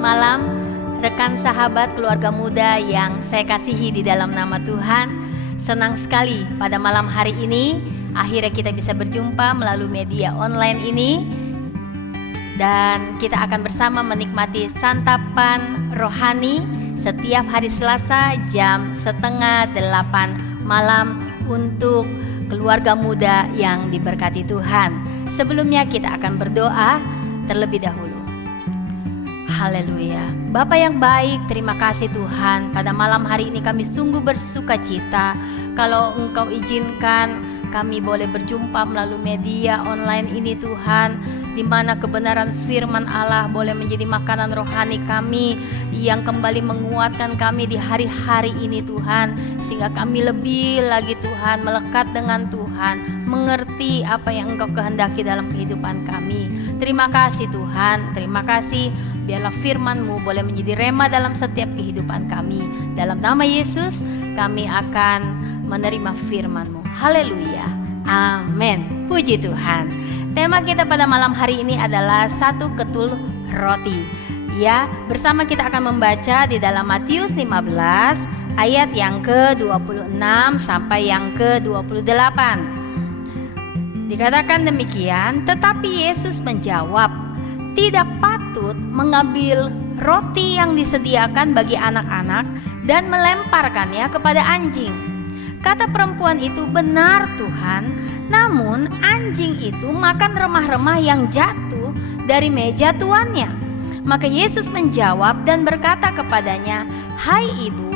malam, rekan sahabat keluarga muda yang saya kasihi di dalam nama Tuhan. Senang sekali pada malam hari ini akhirnya kita bisa berjumpa melalui media online ini. Dan kita akan bersama menikmati santapan rohani setiap hari Selasa jam 7:30 malam untuk keluarga muda yang diberkati Tuhan. Sebelumnya kita akan berdoa terlebih dahulu. Haleluya. Bapa yang baik, terima kasih Tuhan. Pada malam hari ini kami sungguh bersuka cita. Kalau Engkau izinkan kami boleh berjumpa melalui media online ini Tuhan, di mana kebenaran firman Allah boleh menjadi makanan rohani kami yang kembali menguatkan kami di hari-hari ini Tuhan, sehingga kami lebih lagi Tuhan melekat dengan Tuhan, mengerti apa yang Engkau kehendaki dalam kehidupan kami. Terima kasih Tuhan, terima kasih. Biarlah firman-Mu boleh menjadi rema dalam setiap kehidupan kami. Dalam nama Yesus kami akan menerima firman-Mu. Haleluya, amin. Puji Tuhan. Tema kita pada malam hari ini adalah satu ketul roti. Ya, bersama kita akan membaca di dalam Matius 15 ayat yang ke-26 sampai yang ke-28. Dikatakan demikian, tetapi Yesus menjawab, tidak patut mengambil roti yang disediakan bagi anak-anak dan melemparkannya kepada anjing. Kata perempuan itu, benar Tuhan, namun anjing itu makan remah-remah yang jatuh dari meja tuannya. Maka Yesus menjawab dan berkata kepadanya, hai ibu,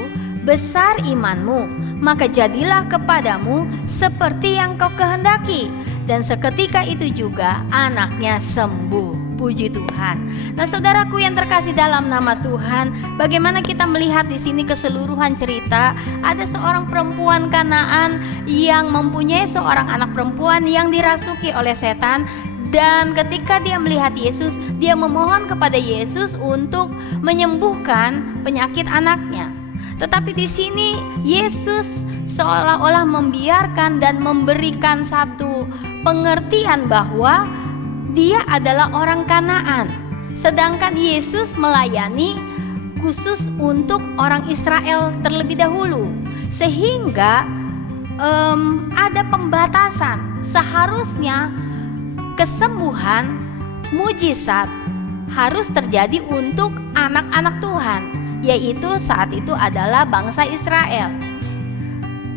besar imanmu, maka jadilah kepadamu seperti yang kau kehendaki. Dan seketika itu juga anaknya sembuh. Puji Tuhan. Nah, saudaraku yang terkasih dalam nama Tuhan, bagaimana kita melihat di sini keseluruhan cerita, ada seorang perempuan Kanaan yang mempunyai seorang anak perempuan yang dirasuki oleh setan, dan ketika dia melihat Yesus, dia memohon kepada Yesus untuk menyembuhkan penyakit anaknya. Tetapi di sini Yesus seolah-olah membiarkan dan memberikan satu pengertian bahwa dia adalah orang Kanaan, sedangkan Yesus melayani khusus untuk orang Israel terlebih dahulu, sehingga ada pembatasan. Seharusnya kesembuhan, mujizat harus terjadi untuk anak-anak Tuhan, yaitu saat itu adalah bangsa Israel,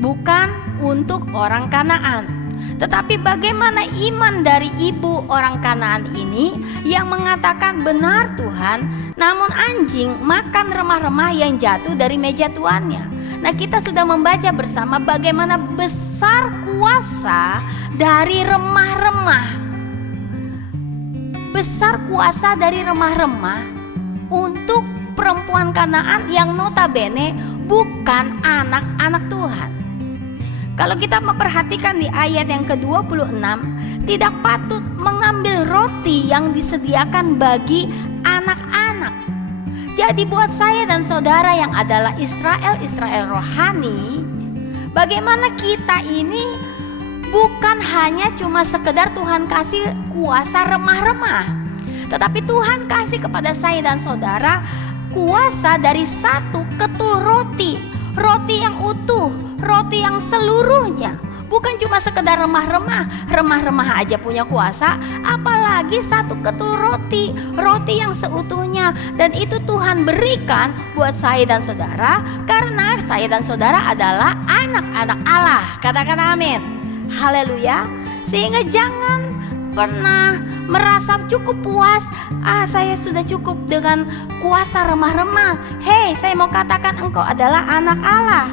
bukan untuk orang Kanaan. Tetapi bagaimana iman dari ibu orang Kanaan ini yang mengatakan, benar Tuhan, namun anjing makan remah-remah yang jatuh dari meja tuannya. Nah, kita sudah membaca bersama bagaimana besar kuasa dari remah-remah. Besar kuasa dari remah-remah untuk perempuan Kanaan yang notabene bukan anak-anak Tuhan. Kalau kita memperhatikan di ayat yang ke-26, tidak patut mengambil roti yang disediakan bagi anak-anak. Jadi buat saya dan saudara yang adalah Israel rohani, bagaimana kita ini bukan hanya cuma sekedar Tuhan kasih kuasa remah-remah, tetapi Tuhan kasih kepada saya dan saudara kuasa dari satu ketul roti, roti yang utuh, roti yang seluruhnya. Bukan cuma sekedar remah-remah aja punya kuasa, apalagi satu ketul roti, roti yang seutuhnya. Dan itu Tuhan berikan buat saya dan saudara, karena saya dan saudara adalah anak-anak Allah. Katakan amin. Haleluya. Sehingga jangan pernah merasa cukup puas, saya sudah cukup dengan kuasa remah-remah. Hei, saya mau katakan engkau adalah anak Allah,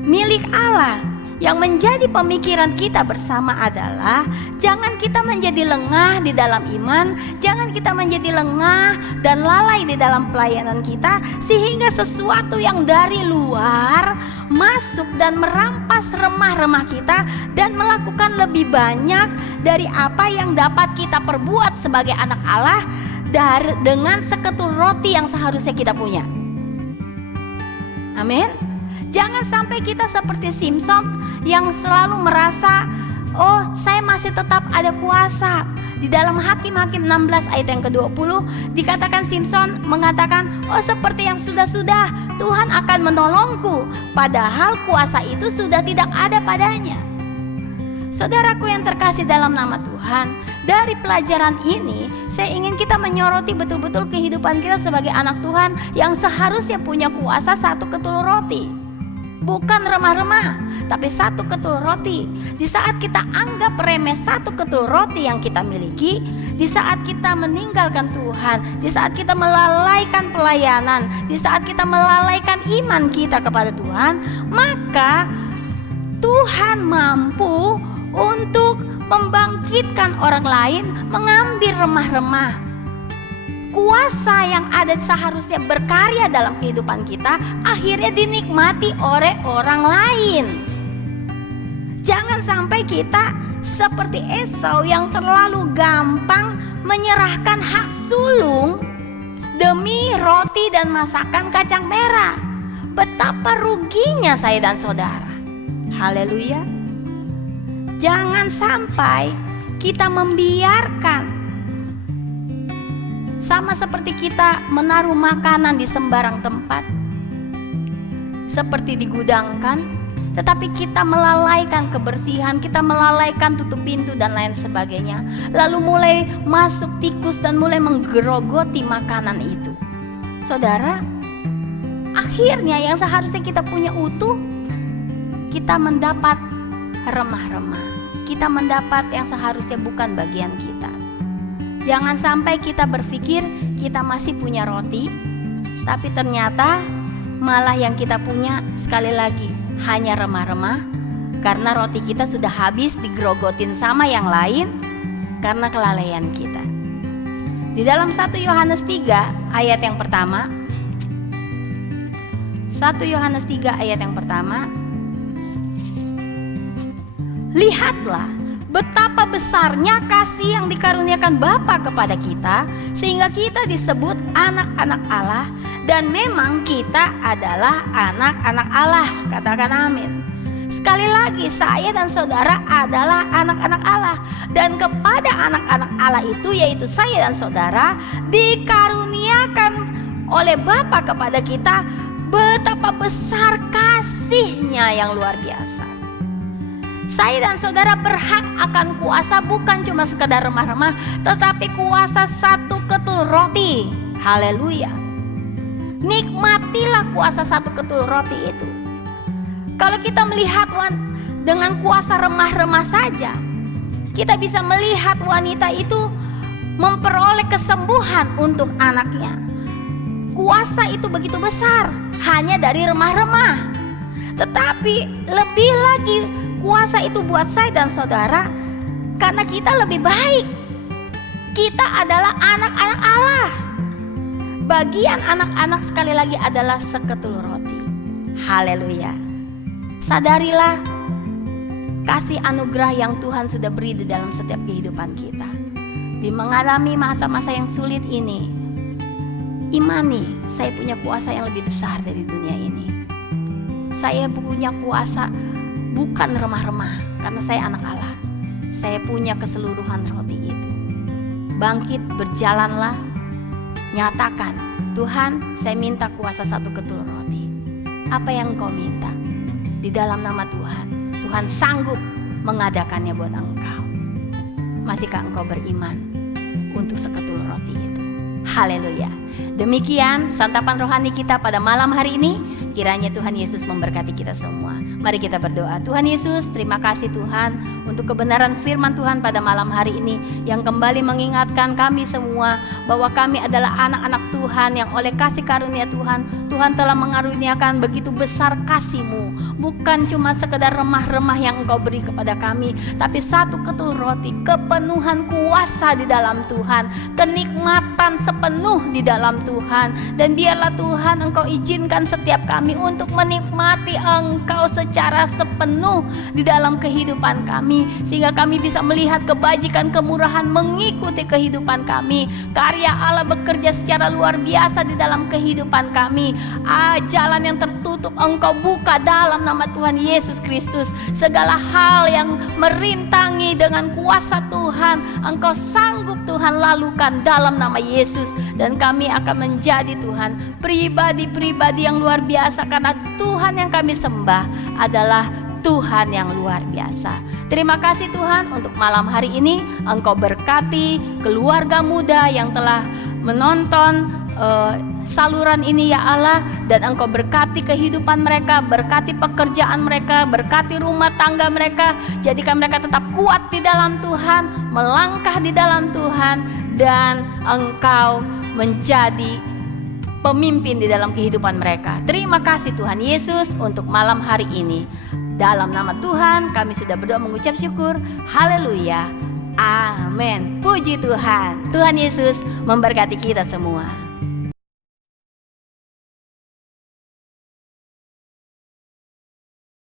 milik Allah. Yang menjadi pemikiran kita bersama adalah jangan kita menjadi lengah di dalam iman, jangan kita menjadi lengah dan lalai di dalam pelayanan kita, sehingga sesuatu yang dari luar masuk dan merampas remah-remah kita dan melakukan lebih banyak dari apa yang dapat kita perbuat sebagai anak Allah dengan seketul roti yang seharusnya kita punya. Amin. Jangan sampai kita seperti Simson yang selalu merasa oh saya masih tetap ada kuasa. Di dalam Hakim-Hakim 16 ayat yang ke-20 dikatakan Simson mengatakan, oh seperti yang sudah-sudah Tuhan akan menolongku, padahal kuasa itu sudah tidak ada padanya. Saudaraku yang terkasih dalam nama Tuhan, dari pelajaran ini saya ingin kita menyoroti betul-betul kehidupan kita sebagai anak Tuhan yang seharusnya punya kuasa satu ketul roti. Bukan remah-remah, tapi satu ketul roti. Di saat kita anggap remeh satu ketul roti yang kita miliki, di saat kita meninggalkan Tuhan, di saat kita melalaikan pelayanan, di saat kita melalaikan iman kita kepada Tuhan, maka Tuhan mampu untuk membangkitkan orang lain mengambil remah-remah. Kuasa yang ada seharusnya berkarya dalam kehidupan kita akhirnya dinikmati oleh orang lain. Jangan sampai kita seperti Esau yang terlalu gampang menyerahkan hak sulung demi roti dan masakan kacang merah. Betapa ruginya saya dan saudara. Haleluya. Jangan sampai kita membiarkan, sama seperti kita menaruh makanan di sembarang tempat, seperti digudangkan, tetapi kita melalaikan kebersihan, kita melalaikan tutup pintu dan lain sebagainya. Lalu mulai masuk tikus dan mulai menggerogoti makanan itu. Saudara, akhirnya yang seharusnya kita punya utuh, kita mendapat remah-remah. Kita mendapat yang seharusnya bukan bagian kita. Jangan sampai kita berpikir kita masih punya roti, tapi ternyata malah yang kita punya sekali lagi hanya remah-remah, karena roti kita sudah habis digerogotin sama yang lain karena kelalaian kita. Di dalam 1 Yohanes 3 ayat yang pertama, 1 Yohanes 3 ayat yang pertama, lihatlah betapa besarnya kasih yang dikaruniakan Bapa kepada kita, sehingga kita disebut anak-anak Allah, dan memang kita adalah anak-anak Allah. Katakan amin. Sekali lagi, saya dan saudara adalah anak-anak Allah, dan kepada anak-anak Allah itu, yaitu saya dan saudara, dikaruniakan oleh Bapa kepada kita betapa besar kasihnya yang luar biasa. Saya dan saudara berhak akan kuasa bukan cuma sekedar remah-remah, tetapi kuasa satu ketul roti. Haleluya. Nikmatilah kuasa satu ketul roti itu. Kalau kita melihat dengan kuasa remah-remah saja, kita bisa melihat wanita itu memperoleh kesembuhan untuk anaknya. Kuasa itu begitu besar hanya dari remah-remah. Tetapi lebih lagi kuasa itu buat saya dan saudara, karena kita lebih baik. Kita adalah anak-anak Allah. Bagian anak-anak sekali lagi adalah seketul roti. Haleluya. Sadarilah kasih anugerah yang Tuhan sudah beri di dalam setiap kehidupan kita. Di mengalami masa-masa yang sulit ini, imani saya punya kuasa yang lebih besar dari dunia ini. Saya punya kuasa bukan remah-remah, karena saya anak Allah. Saya punya keseluruhan roti itu. Bangkit, berjalanlah, nyatakan, Tuhan, saya minta kuasa satu ketul roti. Apa yang Engkau minta? Di dalam nama Tuhan, Tuhan sanggup mengadakannya buat engkau. Masihkah engkau beriman untuk seketul roti itu? Haleluya. Demikian santapan rohani kita pada malam hari ini. Kiranya Tuhan Yesus memberkati kita semua. Mari kita berdoa. Tuhan Yesus, terima kasih Tuhan untuk kebenaran firman Tuhan pada malam hari ini, yang kembali mengingatkan kami semua bahwa kami adalah anak-anak Tuhan yang oleh kasih karunia Tuhan, Tuhan telah mengaruniakan begitu besar kasih-Mu. Bukan cuma sekedar remah-remah yang Engkau beri kepada kami, tapi satu ketul roti, kepenuhan kuasa di dalam Tuhan, kenikmatan sepenuh di dalam Tuhan. Dan biarlah Tuhan Engkau izinkan setiap kami untuk menikmati Engkau secara sepenuh di dalam kehidupan kami, sehingga kami bisa melihat kebajikan, kemurahan mengikuti kehidupan kami. Karya Allah bekerja secara luar biasa di dalam kehidupan kami. jalan yang tertutup Engkau buka dalam nama Tuhan Yesus Kristus. Segala hal yang merintangi dengan kuasa Tuhan, Engkau sanggup Tuhan lalukan dalam nama Yesus. Dan kami akan menjadi Tuhan pribadi-pribadi yang luar biasa, karena Tuhan yang kami sembah adalah Tuhan yang luar biasa. Terima kasih Tuhan untuk malam hari ini. Engkau berkati keluarga muda yang telah menonton saluran ini ya Allah, dan Engkau berkati kehidupan mereka, berkati pekerjaan mereka, berkati rumah tangga mereka. Jadikan mereka tetap kuat di dalam Tuhan, melangkah di dalam Tuhan, dan Engkau menjadi pemimpin di dalam kehidupan mereka. Terima kasih Tuhan Yesus untuk malam hari ini. Dalam nama Tuhan kami sudah berdoa mengucap syukur. Haleluya. Amin. Puji Tuhan. Tuhan Yesus memberkati kita semua.